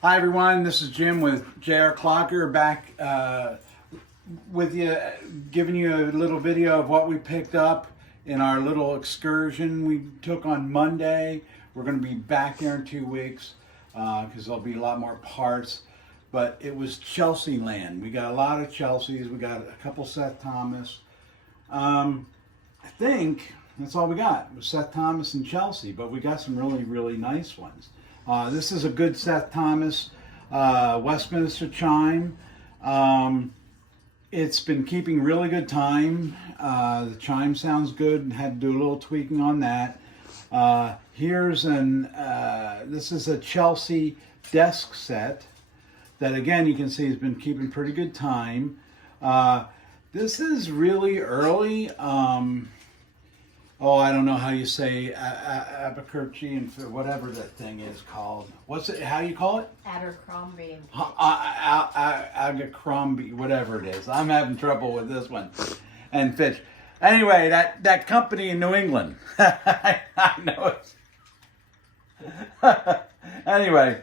Hi everyone, this is Jim with JRCLOCKER back with you, giving you a little video of what we picked up in our little excursion we took on Monday. We're going to be back here in 2 weeks because there'll be a lot more parts. But it was Chelsea land. We got a lot of Chelseas. We got a couple Seth Thomas. I think that's all we got was Seth Thomas and Chelsea, but we got some really nice ones. This is a good Seth Thomas Westminster chime. It's been keeping really good time. The chime sounds good and had to do a little tweaking on that. This is a Chelsea desk set that, again, you can see has been keeping pretty good time. This is really early. I don't know how you say Abercrombie and whatever that thing is called. What's it? How you call it? Abercrombie. Abercrombie, whatever it is. I'm having trouble with this one. And Fitch. Anyway, that company in New England. I know it. Anyway,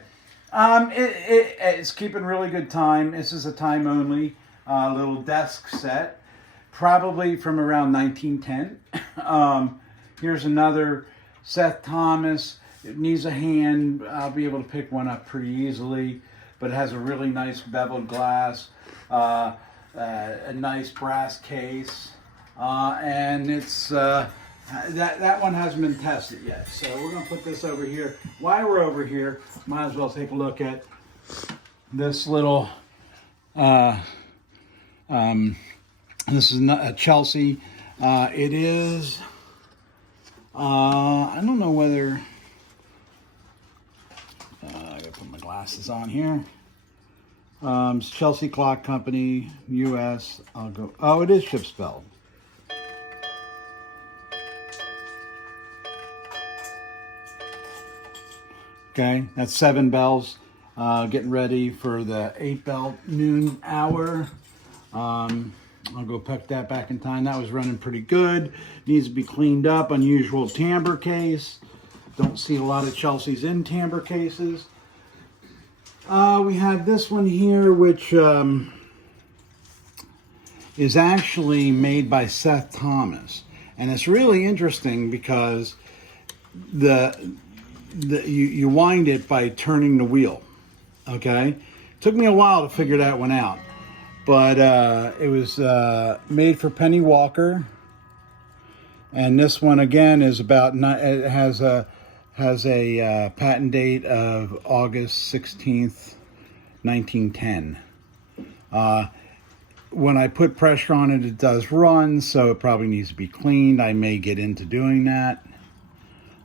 it's keeping really good time. This is a time only little desk set. Probably from around 1910. Here's another Seth Thomas. It needs a hand. I'll be able to pick one up pretty easily, but it has a really nice beveled glass, a nice brass case, and it's that one hasn't been tested yet. So we're gonna put this over here. While we're over here, might as well take a look at this little. This is not a Chelsea. It is, I don't know whether, I gotta put my glasses on here. It's Chelsea Clock Company, US. I'll go, oh, it is ship spelled. Okay, that's 7 bells. Getting ready for the 8 bell noon hour. I'll go put that back in time. That was running pretty good. Needs to be cleaned up. Unusual timbre case. Don't see a lot of Chelseas in timbre cases. We have this one here, which is actually made by Seth Thomas. And it's really interesting because you wind it by turning the wheel. Okay? Took me a while to figure that one out. But it was made for Penny Walker, and this one again is about. It has a patent date of August 16th, 1910. When I put pressure on it, it does run, so it probably needs to be cleaned. I may get into doing that,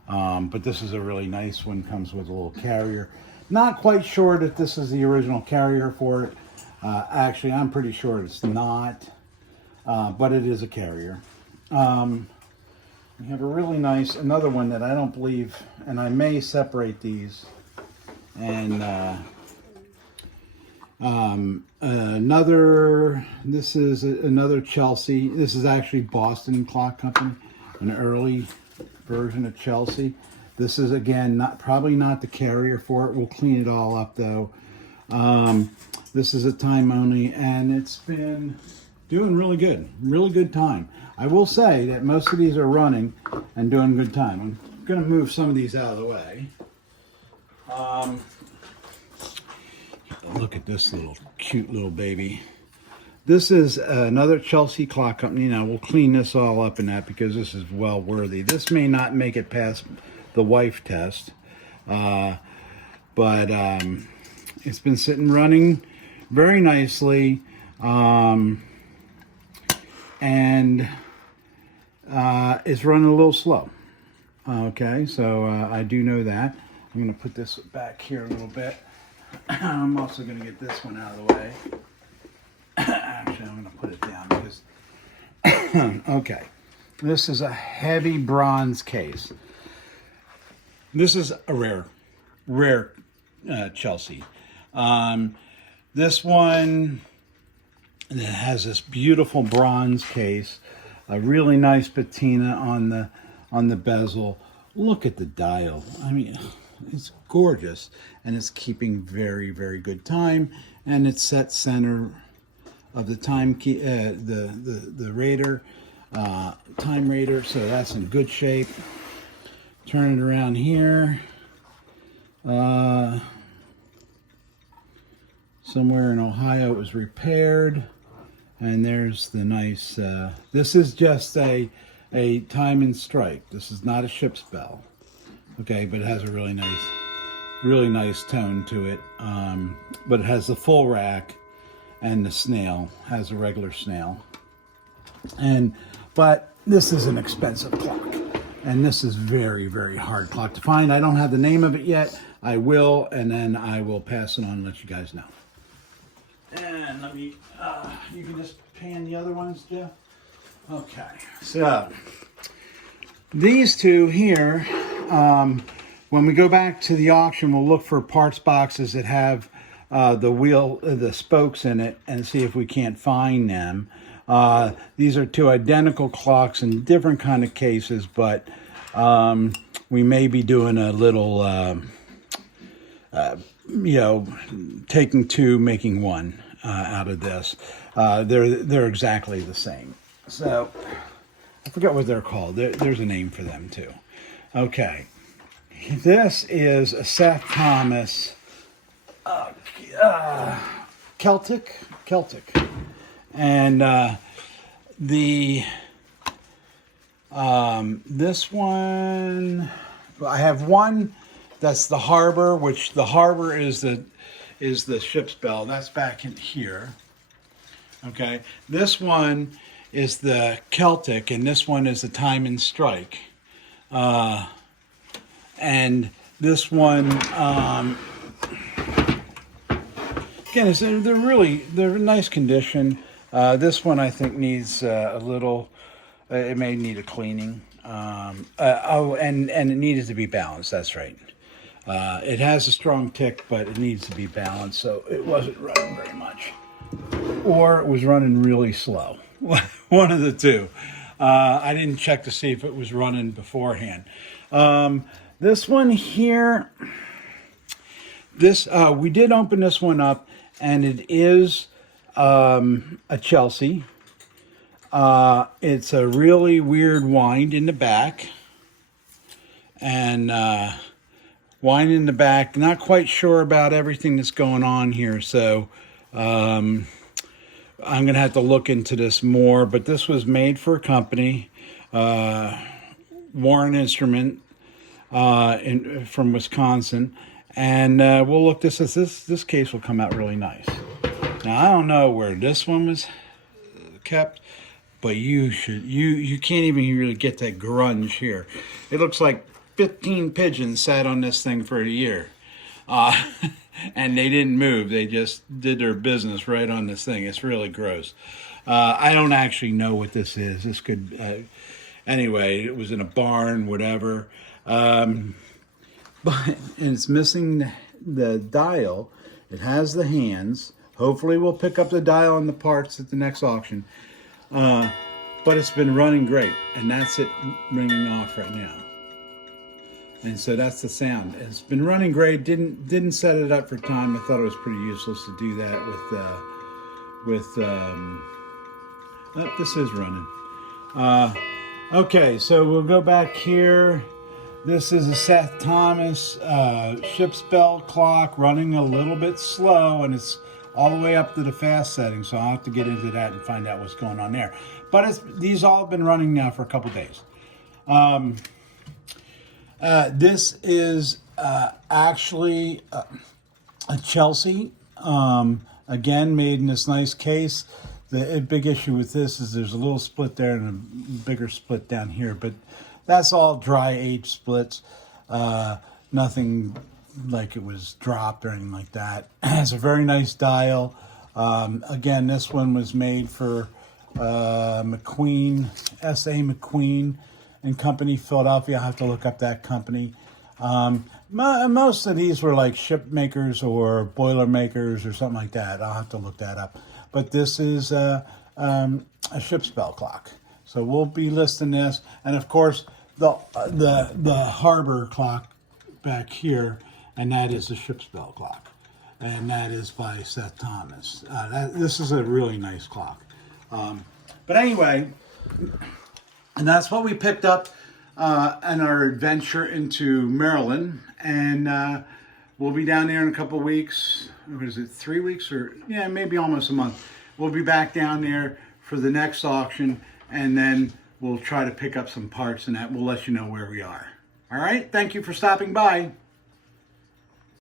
but this is a really nice one. Comes with a little carrier. Not quite sure that this is the original carrier for it. Actually, I'm pretty sure it's not, but it is a carrier. We have a really nice, another one that I don't believe, and I may separate these. And this is another Chelsea. This is actually Boston Clock Company, an early version of Chelsea. This is, again, probably not the carrier for it. We'll clean it all up, though. This is a time only, and it's been doing really good time. I will say that most of these are running and doing good time. I'm going to move some of these out of the way. Look at this cute little baby. This is another Chelsea Clock Company. Now, we'll clean this all up in that because this is well worthy. This may not make it past the wife test, but it's been sitting running very nicely, and it's running a little slow. Okay, so I do know that. I'm going to put this back here a little bit. I'm also going to get this one out of the way. Actually, I'm going to put it down because, okay, this is a heavy bronze case. This is a rare Chelsea. This one has this beautiful bronze case, a really nice patina on the bezel. Look at the dial. I mean, It's gorgeous, and it's keeping very, very good time, and it's set center of the time key, the radar, time radar, so that's in good shape. Turn it around here. Somewhere in Ohio it was repaired, and there's the nice, this is just a time and strike. This is not a ship's bell. Okay, but it has a really nice tone to it. But it has the full rack, and the snail has a regular snail. But this is an expensive clock, and this is very, very hard clock to find. I don't have the name of it yet. I will, and then I will pass it on and let you guys know. And let me, you can just pan the other ones, Jeff. Okay, so these two here, when we go back to the auction, we'll look for parts boxes that have the spokes in it and see if we can't find them. These are two identical clocks in different kind of cases, but we may be doing a little, taking two, making one out of this. They're exactly the same. So I forget what they're called. There's a name for them too. Okay, this is a Seth Thomas Celtic, and this one, I have one that's the Harbor, which the Harbor is the ship's bell. That's back in here. Okay, this one is the Celtic, and this one is the time and strike. And this one, again, they're in nice condition. This one I think needs a little, it may need a cleaning. And it needed to be balanced, that's right. It has a strong tick, but it needs to be balanced, so it wasn't running very much. Or it was running really slow. One of the two. I didn't check to see if it was running beforehand. This one here, we did open this one up, and it is a Chelsea. It's a really weird wind in the back, and wind in the back. Not quite sure about everything that's going on here, so I'm going to have to look into this more. But this was made for a company, Warren Instrument, from Wisconsin, and we'll look this. This case will come out really nice. Now I don't know where this one was kept, but you can't even really get that grunge here. It looks like 15 pigeons sat on this thing for a year, and they didn't move. They just did their business right on this thing. It's really gross. I don't actually know what this is. This could, anyway, it was in a barn, whatever. But it's missing the dial. It has the hands. Hopefully we'll pick up the dial and the parts at the next auction. But it's been running great, and that's it ringing off right now. And so that's the sound. It's been running great. Didn't set it up for time. I thought it was pretty useless to do that oh, this is running. Okay, so we'll go back here. This is a Seth Thomas ship's bell clock, running a little bit slow, and it's all the way up to the fast setting, so I'll have to get into that and find out what's going on there. But these all have been running now for a couple days. This is actually a Chelsea, again, made in this nice case. The big issue with this is there's a little split there and a bigger split down here, but that's all dry age splits. Nothing like it was dropped or anything like that. It has a very nice dial. Again, this one was made for McQueen, S.A. McQueen and Company, Philadelphia. I'll have to look up that company. Most of these were like ship makers or boiler makers or something like that. I'll have to look that up. But this is a ship's bell clock. So we'll be listing this, and of course the Harbor clock back here, and that is the ship's bell clock. And that is by Seth Thomas. This is a really nice clock. But anyway, and that's what we picked up on our adventure into Maryland. And we'll be down there in a couple of weeks. What is it, 3 weeks? Or yeah, maybe almost a month. We'll be back down there for the next auction. And then we'll try to pick up some parts and that. We'll let you know where we are. All right. Thank you for stopping by.